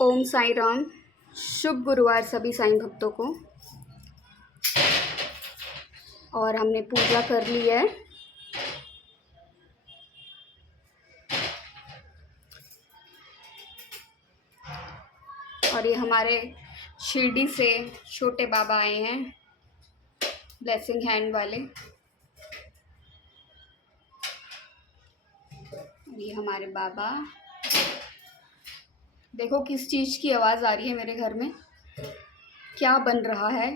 ओम साई राम। शुभ गुरुवार सभी साईं भक्तों को। और हमने पूजा कर ली है। और ये हमारे शिरडी से छोटे बाबा आए हैं, ब्लेसिंग हैंड वाले। और ये हमारे बाबा। देखो किस चीज़ की आवाज़ आ रही है मेरे घर में, क्या बन रहा है।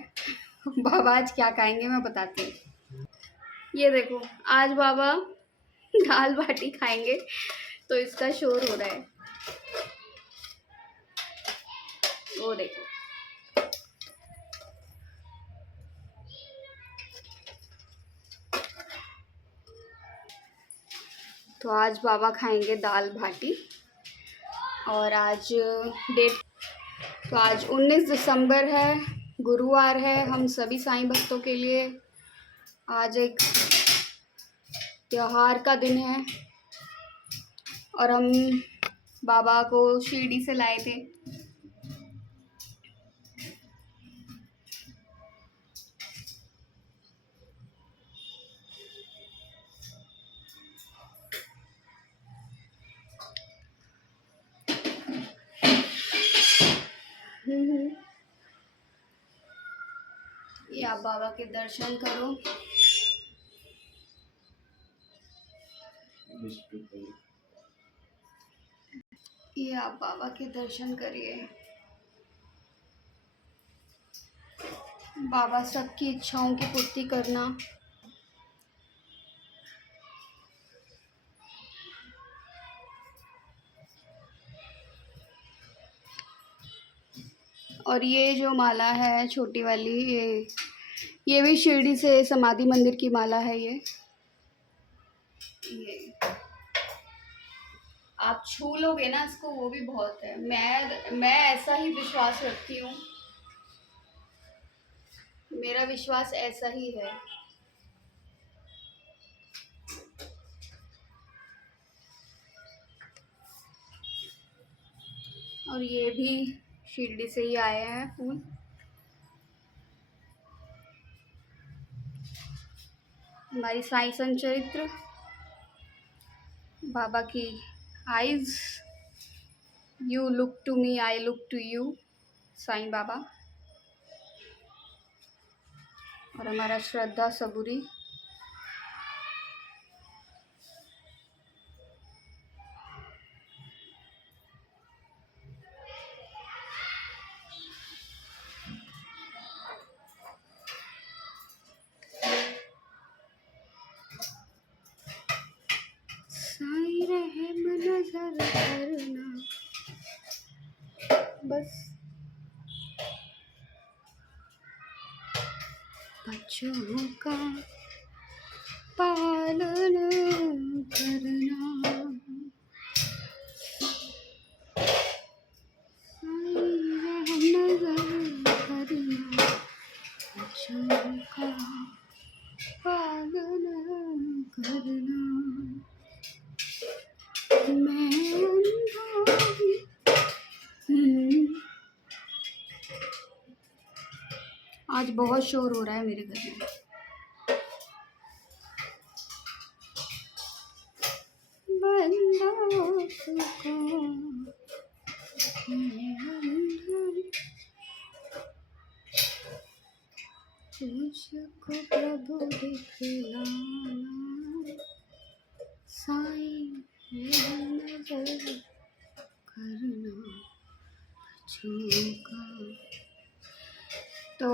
बाबा आज क्या खाएंगे मैं बताती हूँ। ये देखो आज बाबा दाल बाटी खाएंगे, तो इसका शोर हो रहा है। वो देखो, तो आज बाबा खाएंगे दाल बाटी। और आज डेट, तो आज 19 दिसंबर है, गुरुवार है। हम सभी साईं भक्तों के लिए आज एक त्योहार का दिन है। और हम बाबा को शिरडी से लाए थे। ये आप बाबा के दर्शन करो। ये आप बाबा के दर्शन करिए। बाबा सबकी इच्छाओं की पूर्ति करना। और ये जो माला है छोटी वाली, ये भी शिरडी से समाधि मंदिर की माला है। ये आप छू लोगे ना इसको, वो भी बहुत है। मैं ऐसा ही विश्वास रखती हूँ, मेरा विश्वास ऐसा ही है। और ये भी शिरडी से ही आए हैं फूल। हमारी साईं संचरित्र, बाबा की eyes, you look to me I look to you, Sai Baba. और हमारा श्रद्धा सबूरी। साईं रहम नजर करना, बस बच्चों का पालन करना। साईं रहम नजर करना, बच्चों का पालन करना। मैं अंधा आज बहुत शोर हो रहा है मेरे घर में। बंदा तुझको प्रभु दिखलाना, साईं नजर करना बच्चों का। तो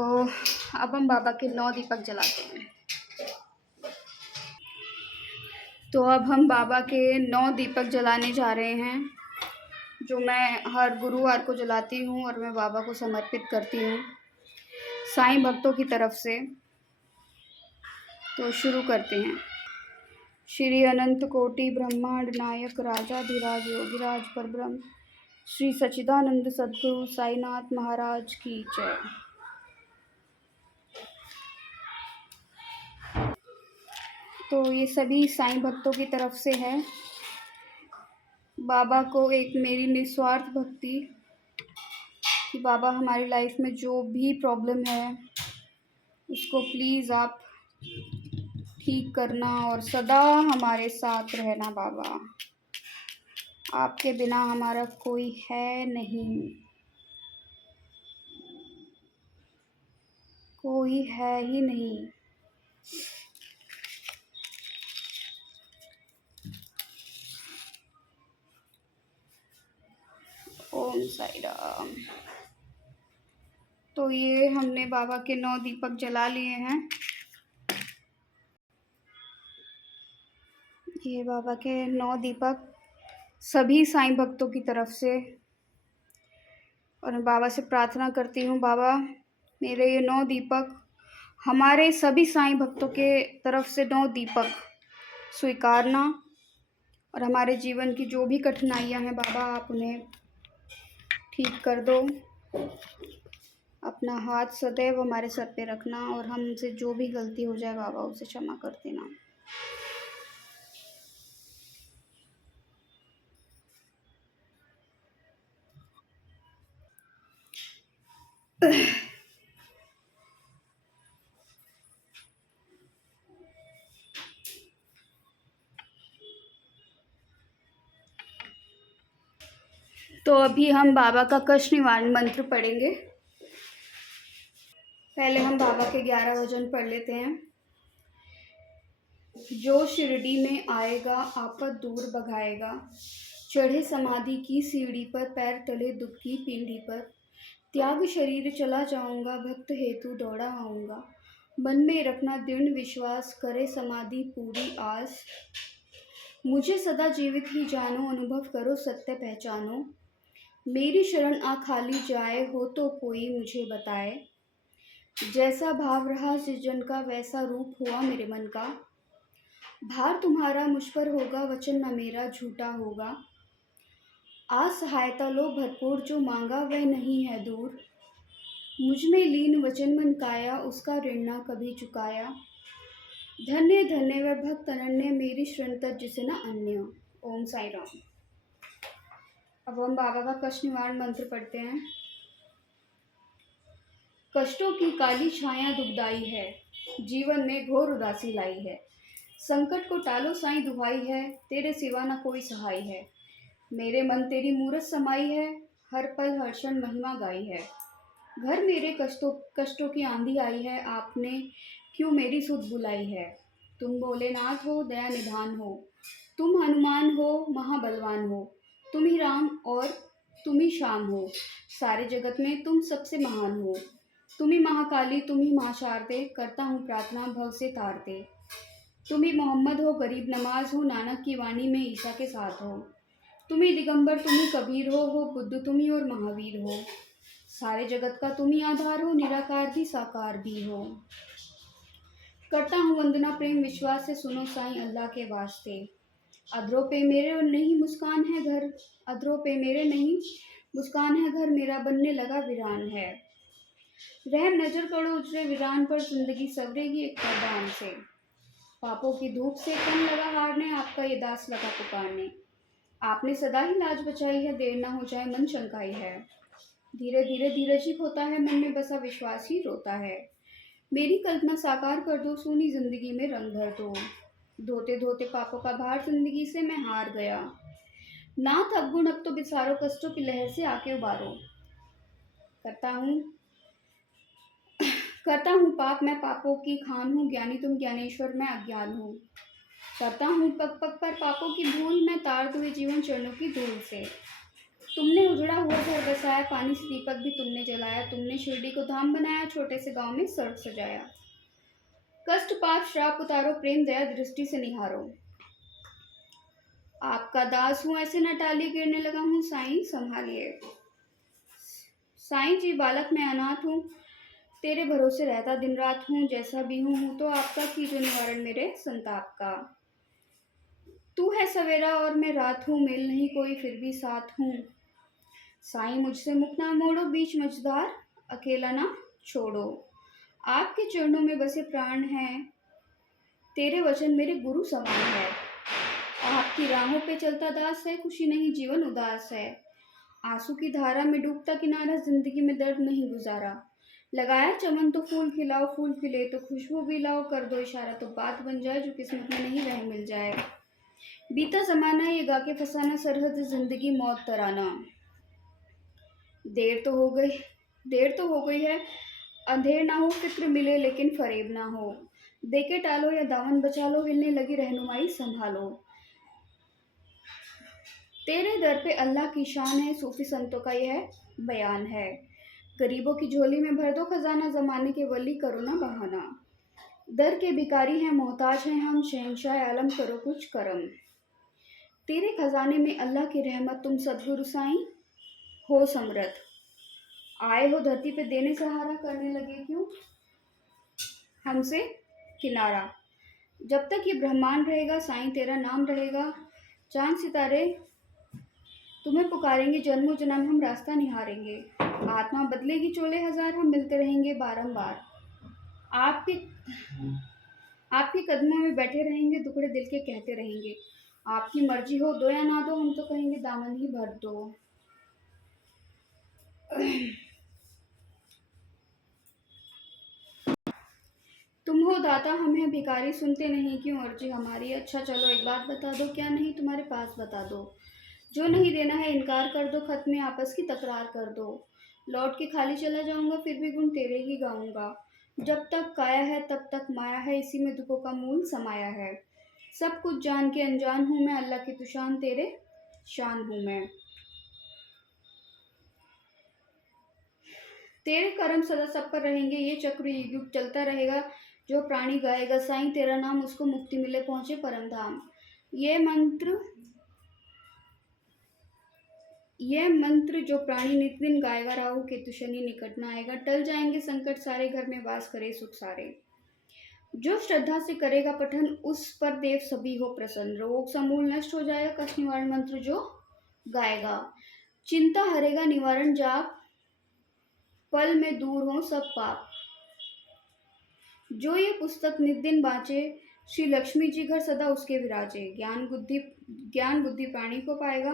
अब हम बाबा के 9 दीपक जलाते हैं। तो अब हम बाबा के 9 दीपक जलाने जा रहे हैं, जो मैं हर गुरुवार को जलाती हूँ और मैं बाबा को समर्पित करती हूँ साईं भक्तों की तरफ से। तो शुरू करते हैं। श्री अनंत कोटि ब्रह्मांड नायक राजाधिराज योगिराज परब्रह्म श्री सच्चिदानंद सद्गुरु साईनाथ महाराज की जय। तो ये सभी साईं भक्तों की तरफ से है। बाबा को एक मेरी निस्वार्थ भक्ति कि बाबा हमारी लाइफ में जो भी प्रॉब्लम है उसको प्लीज़ आप ठीक करना और सदा हमारे साथ रहना बाबा। आपके बिना हमारा कोई है नहीं, कोई है ही नहीं। ओम साई राम। तो ये हमने बाबा के 9 दीपक जला लिए हैं। ये बाबा के 9 दीपक सभी साईं भक्तों की तरफ से, और मैं बाबा से प्रार्थना करती हूँ बाबा मेरे ये 9 दीपक हमारे सभी साईं भक्तों के तरफ से 9 दीपक स्वीकारना, और हमारे जीवन की जो भी कठिनाइयाँ हैं बाबा आप उन्हें ठीक कर दो। अपना हाथ सदैव हमारे सर पे रखना और हमसे जो भी गलती हो जाए बाबा उसे क्षमा कर देना। तो अभी हम बाबा का कष्ट निवारण मंत्र पढ़ेंगे। पहले हम बाबा के 11 वचन पढ़ लेते हैं। जो शिरडी में आएगा आफत दूर भगाएगा, चढ़े समाधि की सीढ़ी पर, पैर तले दुख की पीढ़ी पर, त्याग शरीर चला जाऊंगा, भक्त हेतु दौड़ा आऊंगा, मन में रखना दृढ़ विश्वास, करे समाधि पूरी आस, मुझे सदा जीवित ही जानो, अनुभव करो सत्य पहचानो, मेरी शरण आ खाली जाए, हो तो कोई मुझे बताए, जैसा भाव रहा सृजन का वैसा रूप हुआ मेरे मन का, भार तुम्हारा मुझ पर होगा, वचन न मेरा झूठा होगा, आज सहायता लो भरपूर, जो मांगा वह नहीं है दूर, मुझ में लीन वचन मन काया, उसका ऋण न कभी चुकाया, धन्य धन्य वह भक्त अनन्य, मेरी शरण तज जिसे न अन्य। ओम साई राम। अब हम बाबा का कष्ट निवारण मंत्र पढ़ते हैं। कष्टों की काली छाया दुखदाई है, जीवन में घोर उदासी लाई है, संकट को टालो साईं दुहाई है, तेरे सिवा न कोई सहाय है, मेरे मन तेरी मूरत समाई है, हर पल हर क्षण महिमा गाई है, घर मेरे कष्टों की आंधी आई है, आपने क्यों मेरी सुध बुलाई है, तुम भोलेनाथ हो दया निधान हो, तुम हनुमान हो महाबलवान हो, तुम ही राम और तुम ही श्याम हो, सारे जगत में तुम सबसे महान हो, तुम ही महाकाली तुम ही महाशारदे, करता हूँ प्रार्थना भव से तारते, तुम ही मोहम्मद हो गरीब नमाज हो, नानक की वाणी में ईसा के साथ हो, तुम ही दिगंबर तुम ही कबीर हो बुद्ध तुम ही और महावीर हो, सारे जगत का तुम ही आधार हो, निराकार भी साकार भी हो, करता हूँ वंदना प्रेम विश्वास से, सुनो साईं अल्लाह के वास्ते, अधरों पे मेरे नहीं मुस्कान है घर, अधरों पे मेरे नहीं मुस्कान है घर, मेरा बनने लगा वीरान है, रहम नजर करो उजरे वीरान पर, जिंदगी सवरेगी एक वरदान से, पापों की धूप से कम लगा हारने, आपका ये दास लगा पुकारने, आपने सदा ही लाज बचाई है, देर ना हो जाए मन शंकाई है, धीरे धीरे धीरज ही होता है, मन में बसा विश्वास ही रोता है, मेरी कल्पना साकार कर दो, सूनी जिंदगी में रंग भर दो, धोते धोते पापों का भार जिंदगी से मैं हार गया, नाथ अवगुण अब तो बिसारो, कष्टों की लहर से आके उबारो, करता हूँ पाप मैं पापों की खान हूँ, ज्ञानी तुम ज्ञानेश्वर मैं अज्ञान हूँ, करता हूँ पग पग पर पापों की भूल, मैं तार दूँ जीवन चरणों की धूल से, तुमने उजड़ा हुआ घर बसाया, पानी से दीपक भी तुमने जलाया, तुमने शिरडी को धाम बनाया, छोटे से गांव में सड़क सजाया, कष्ट पाप श्राप उतारो, प्रेम दया दृष्टि से निहारो, आपका दास हूँ ऐसे न टालिए, गिरने लगा हूँ साईं संभालिए, साईं जी बालक मैं अनाथ हूँ, तेरे भरोसे रहता दिन रात हूँ, जैसा भी हूँ तो आपका, कीजिए निवारण मेरे संताप का, तू है सवेरा और मैं रात हूँ, मेल नहीं कोई फिर भी साथ हूँ, साईं मुझसे मुख ना मोड़ो, बीच मझधार अकेला ना छोड़ो, आपके चरणों में बसे प्राण है, तेरे वचन मेरे गुरु समान है, आपकी राहों पे चलता दास है, खुशी नहीं जीवन उदास है, आंसू की धारा में डूबता किनारा, जिंदगी में दर्द नहीं गुजारा। लगाया चमन तो फूल खिलाओ, फूल खिले तो खुशबू भी लाओ, कर दो इशारा तो बात बन जाए, जो किस्मत में नहीं वह मिल जाए। बीता जमाना ये गा के फसाना, सरहद जिंदगी मौत तराना। देर तो हो गई, देर तो हो गई है, अंधेर ना हो, फिक्र मिले लेकिन फरेब ना हो। देके टालो या दामन बचा लो, हिलने लगी रहनुमाई संभालो। तेरे दर पे अल्लाह की शान है, सूफी संतों का यह बयान है। गरीबों की झोली में भर दो खजाना, जमाने के वली करो ना बहाना। दर के भिखारी हैं, मोहताज हैं हम, शहंशाह आलम करो कुछ करम। तेरे खजाने में अल्लाह की रहमत, तुम सदगुरु साईं हो समर्थ। आए हो धरती पे देने सहारा, करने लगे क्यों हमसे किनारा। जब तक ये ब्रह्मांड रहेगा साईं तेरा नाम रहेगा। चांद सितारे तुम्हें पुकारेंगे, जन्मों जन्म हम रास्ता निहारेंगे। आत्मा बदलेगी चोले हजार, हम मिलते रहेंगे बारंबार। आपके आपके कदमों में बैठे रहेंगे, दुखड़े दिल के कहते रहेंगे। आपकी मर्जी हो दो या ना दो, हम तो कहेंगे दामन ही भर दो। तुम हो दाता हम हैं भिखारी, सुनते नहीं क्यों अर्जी हमारी। अच्छा चलो एक बात बता दो, क्या नहीं तुम्हारे पास बता दो। जो नहीं देना है इनकार कर दो, खत में आपस की तकरार कर दो। लौट के खाली चला जाऊंगा, फिर भी गुण तेरे ही गाऊंगा। जब तक काया है तब तक माया है, इसी में दुखों का मूल समाया है। सब कुछ जान के अनजान हूँ मैं, अल्लाह की तुशान तेरे शान हूँ मैं। तेरे कर्म सदा सब पर रहेंगे, ये चक्र युग चलता रहेगा। जो प्राणी गाएगा साईं तेरा नाम, उसको मुक्ति मिले पहुंचे परम धाम। ये मंत्र जो प्राणी नित दिन गाएगा, राहु केतु शनि निकट न आएगा। टल जाएंगे संकट सारे, घर में वास करे सुख सारे। जो श्रद्धा से करेगा पठन, उस पर देव सभी हो प्रसन्न। रोग समूल नष्ट हो जाएगा, कष्ट निवारण मंत्र जो गाएगा। चिंता हरेगा निवारण जाप, पल में दूर हो सब पाप। जो ये पुस्तक नित दिन बाँचे, श्री लक्ष्मी जी घर सदा उसके विराजे। ज्ञान बुद्धि प्राणी को पाएगा,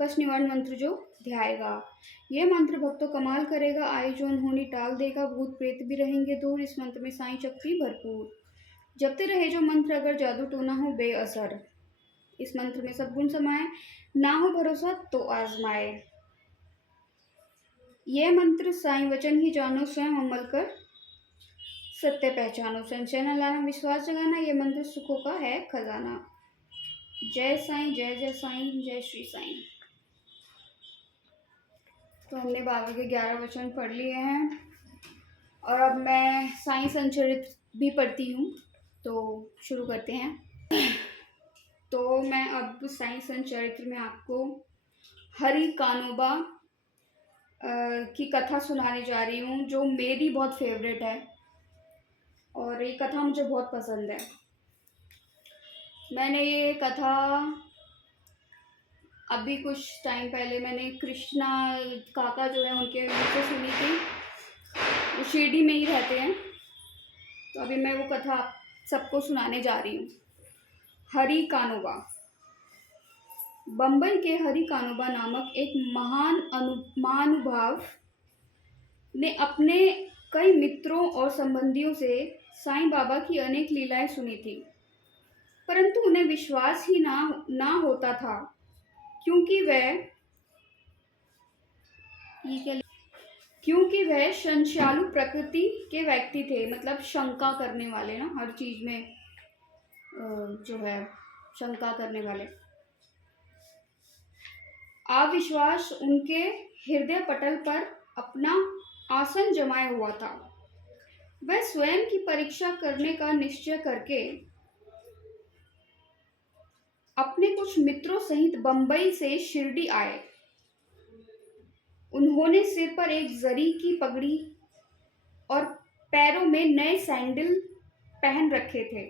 कष्ट निवारण मंत्र जो ध्याएगा। ये मंत्र भक्तों कमाल करेगा, आय जो अनहोनी टाल देगा। भूत प्रेत भी रहेंगे दूर, इस मंत्र में साईं शक्ति भरपूर। जपते रहे जो मंत्र, अगर जादू टोना हो बेअसर। इस मंत्र में सब गुण समाए, ना हो भरोसा तो आजमाए। ये मंत्र साईं वचन ही जानो, स्वयं अमल कर सत्य पहचानो। संशय न लाना, विश्वास जगाना, ये मंत्र सुखों का है खजाना। जय साईं, जय जय साईं, जय श्री साईं। तो हमने बाबा के 11 वचन पढ़ लिए हैं और अब मैं साईं संचरित भी पढ़ती हूँ, तो शुरू करते हैं। तो मैं अब साईं संचरित्र में आपको हरि कानोबा की कथा सुनाने जा रही हूँ, जो मेरी बहुत फेवरेट है और ये कथा मुझे बहुत पसंद है। मैंने ये कथा अभी कुछ टाइम पहले मैंने कृष्णा काका जो है उनके मुझसे सुनी थी। वो शिरडी में ही रहते हैं, तो अभी मैं वो कथा आप सबको सुनाने जा रही हूँ। हरि कानोबा। बम्बई के हरि कानोबा नामक एक महान महानुभाव ने अपने कई मित्रों और संबंधियों से साईं बाबा की अनेक लीलाएं सुनी थी, परंतु उन्हें विश्वास ही ना होता था, क्योंकि वह संशयालु प्रकृति के व्यक्ति थे। मतलब शंका करने वाले ना, हर चीज में जो है शंका करने वाले। अविश्वास उनके हृदय पटल पर अपना आसन जमाए हुआ था। वह स्वयं की परीक्षा करने का निश्चय करके अपने कुछ मित्रों सहित बंबई से शिरडी आए। उन्होंने सिर पर एक जरी की पगड़ी और पैरों में नए सैंडल पहन रखे थे।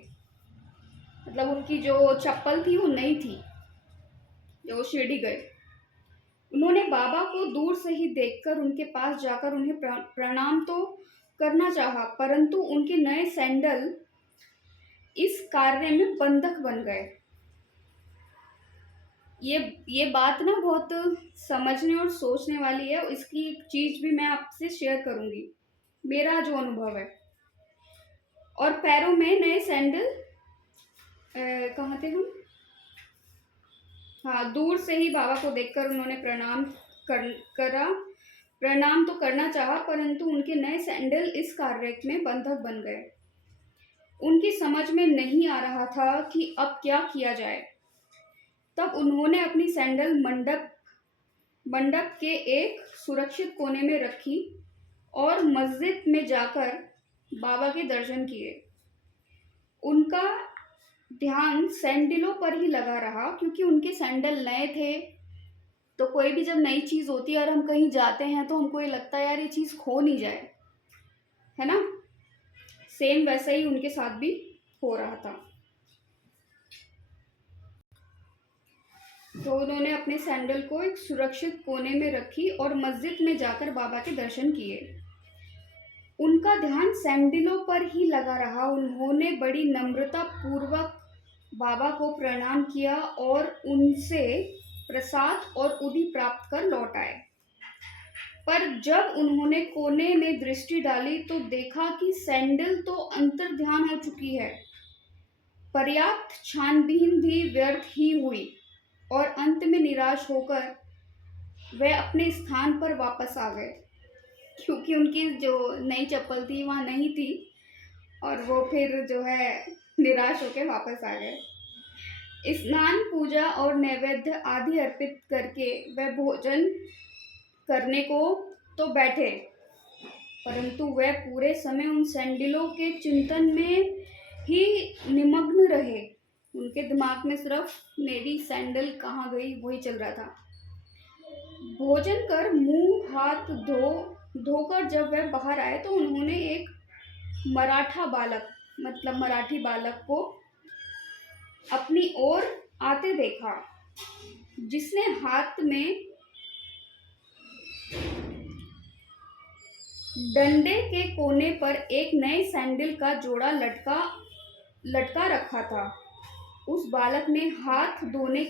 मतलब उनकी जो चप्पल थी वो नई थी जब वो शिरडी गए। उन्होंने बाबा को दूर से ही देखकर उनके पास जाकर उन्हें प्रणाम तो करना चाहा, परंतु उनके नए सैंडल इस कार्य में बंधक बन गए। ये बात ना बहुत समझने और सोचने वाली है। इसकी एक चीज़ भी मैं आपसे शेयर करूँगी, मेरा जो अनुभव है। और पैरों में नए सैंडल, कहाँ थे हम? हाँ, दूर से ही बाबा को देखकर उन्होंने करा। प्रणाम तो करना चाहा, परंतु उनके नए सैंडल इस कार्य में बंधक बन गए। उनकी समझ में नहीं आ रहा था कि अब क्या किया जाए। तब उन्होंने अपनी सैंडल मंडप के एक सुरक्षित कोने में रखी और मस्जिद में जाकर बाबा के दर्शन किए। उनका ध्यान सैंडलों पर ही लगा रहा, क्योंकि उनके सैंडल नए थे। तो कोई भी जब नई चीज़ होती है और हम कहीं जाते हैं तो हमको ये लगता है यार ये चीज़ खो नहीं जाए, है ना। सेम वैसा ही उनके साथ भी हो रहा था। तो उन्होंने अपने सैंडल को एक सुरक्षित कोने में रखी और मस्जिद में जाकर बाबा के दर्शन किए। उनका ध्यान सैंडलों पर ही लगा रहा। उन्होंने बड़ी नम्रता पूर्वक बाबा को प्रणाम किया और उनसे प्रसाद और उदी प्राप्त कर लौट आए। पर जब उन्होंने कोने में दृष्टि डाली तो देखा कि सैंडल तो अंतर्ध्यान हो चुकी है। पर्याप्त छानबीन भी व्यर्थ ही हुई और अंत में निराश होकर वह अपने स्थान पर वापस आ गए, क्योंकि उनकी जो नई चप्पल थी वहाँ नहीं थी और वो फिर जो है निराश होकर वापस आ गए। स्नान, पूजा और नैवेद्य आदि अर्पित करके वह भोजन करने को तो बैठे, परंतु वह पूरे समय उन सैंडलों के चिंतन में ही निमग्न रहे। उनके दिमाग में सिर्फ मेरी सैंडल कहाँ गई वही चल रहा था। भोजन कर मुंह हाथ धोकर जब वह बाहर आए तो उन्होंने एक मराठी बालक को अपनी ओर आते देखा, जिसने हाथ में डंडे के कोने पर एक नए सैंडल का जोड़ा लटका रखा था। उस बालक ने हाथ धोने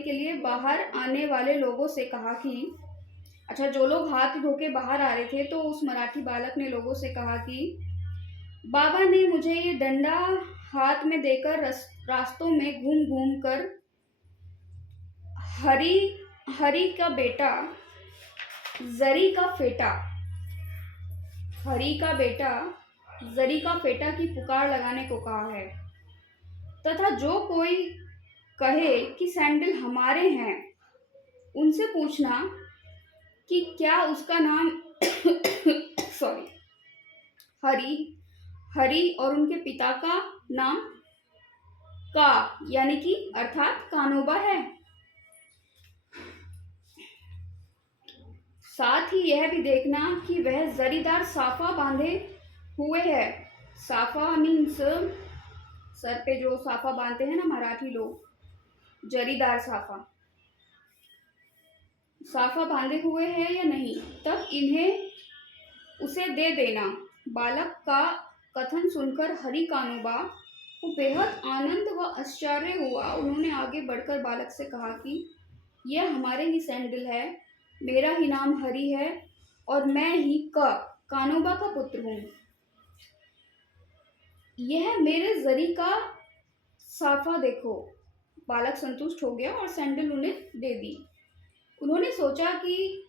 के लिए बाहर आने वाले लोगों से कहा कि अच्छा, जो लोग हाथ धो के बाहर आ रहे थे, तो उस मराठी बालक ने लोगों से कहा कि बाबा ने मुझे ये डंडा हाथ में देकर रास्तों में घूम घूम कर हरी का बेटा जरी का फेटा की पुकार लगाने को कहा है, तथा जो कोई कहे कि सैंडल हमारे हैं, उनसे पूछना कि क्या उसका नाम हरी और उनके पिता का नाम यानी कि अर्थात कानोबा है। साथ ही यह भी देखना कि वह जरीदार साफा बांधे हुए है। साफा मीन्स सर पे जो साफा बांधते हैं ना मराठी लोग, जरीदार साफा बांधे हुए है या नहीं, तब इन्हें उसे दे देना। बालक का कथन सुनकर हरि कानोबा को बेहद आनंद व आश्चर्य हुआ। उन्होंने आगे बढ़कर बालक से कहा कि यह हमारे ही सैंडल है, मेरा ही नाम हरि है और मैं ही कानोबा का पुत्र हूँ। यह मेरे जरी का साफा देखो। बालक संतुष्ट हो गया और सैंडल उन्हें दे दी। उन्होंने सोचा कि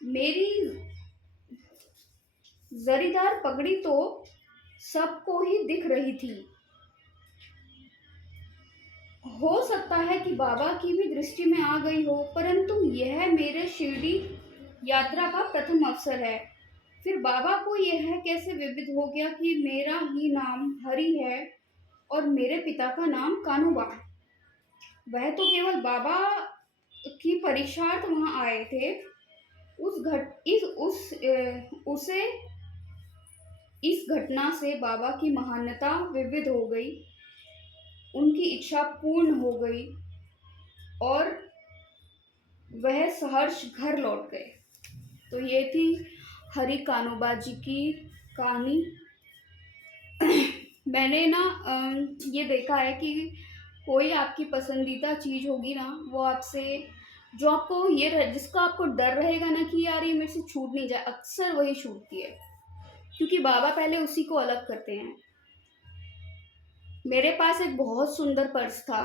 मेरी जरीदार पगड़ी तो सबको ही दिख रही थी, हो सकता है कि बाबा की भी दृष्टि में आ गई हो, परंतु यह मेरे शिरडी यात्रा का प्रथम अवसर है। फिर बाबा को यह कैसे विदित हो गया कि मेरा ही नाम हरि है और मेरे पिता का नाम कानोबा। वह तो केवल बाबा की परीक्षार्थ वहां आए थे। इस घटना से बाबा की महानता विविध हो गई, उनकी इच्छा पूर्ण हो गई और वह सहर्ष घर लौट गए। तो ये थी हरि कानोबा जी की कहानी। मैंने ना ये देखा है कि कोई आपकी पसंदीदा चीज़ होगी ना, वो आपसे, जो आपको ये जिसका आपको डर रहेगा ना कि यार ये मेरे से छूट नहीं जाए, अक्सर वही छूटती है, क्योंकि बाबा पहले उसी को अलग करते हैं। मेरे पास एक बहुत सुंदर पर्स था,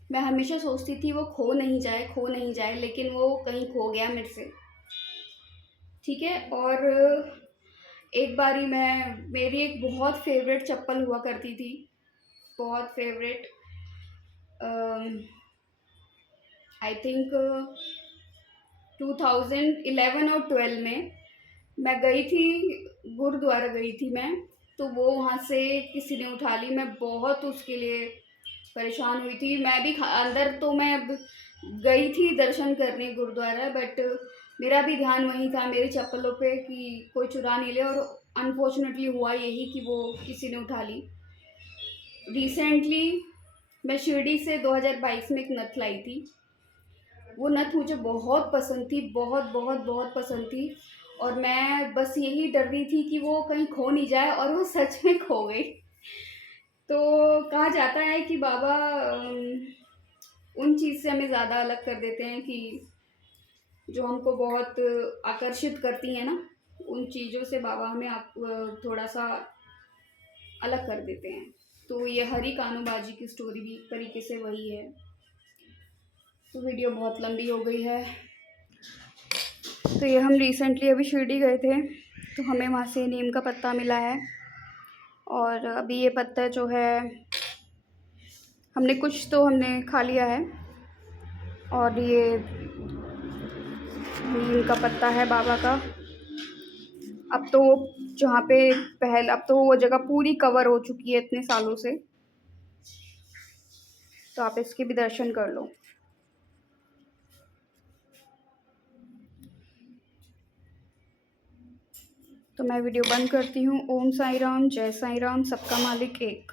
मैं हमेशा सोचती थी वो खो नहीं जाए, खो नहीं जाए, लेकिन वो कहीं खो गया मेरे से। ठीक है। और एक बारी मेरी एक बहुत फेवरेट चप्पल हुआ करती थी, बहुत फेवरेट, आई थिंक 2011 और 12 में मैं गई थी, गुरुद्वारा गई थी मैं, तो वो वहाँ से किसी ने उठा ली। मैं बहुत उसके लिए परेशान हुई थी। मैं भी अंदर तो मैं अब गई थी दर्शन करने गुरुद्वारा, बट मेरा भी ध्यान वहीं था मेरी चप्पलों पे कि कोई चुरा नहीं ले, और अनफॉर्चुनेटली हुआ यही कि वो किसी ने उठा ली। रिसेंटली मैं शिरडी से 2022 में एक नथ लाई थी। वो नथ मुझे बहुत पसंद थी, बहुत बहुत बहुत पसंद थी, और मैं बस यही डर रही थी कि वो कहीं खो नहीं जाए, और वो सच में खो गई। तो कहा जाता है कि बाबा उन चीज़ से हमें ज़्यादा अलग कर देते हैं कि जो हमको बहुत आकर्षित करती हैं ना, उन चीज़ों से बाबा हमें थोड़ा सा अलग कर देते हैं। तो ये हरी कानू बाजी की स्टोरी भी एक तरीके से वही है। तो वीडियो बहुत लंबी हो गई है। तो ये हम रिसेंटली अभी शिरडी गए थे, तो हमें वहाँ से नीम का पत्ता मिला है, और अभी ये पत्ता जो है हमने हमने खा लिया है, और ये नीम का पत्ता है बाबा का। अब तो जहाँ पे अब तो वो जगह पूरी कवर हो चुकी है इतने सालों से, तो आप इसके भी दर्शन कर लो। तो मैं वीडियो बंद करती हूँ। ओम साई राम, जय साई राम, सबका मालिक एक।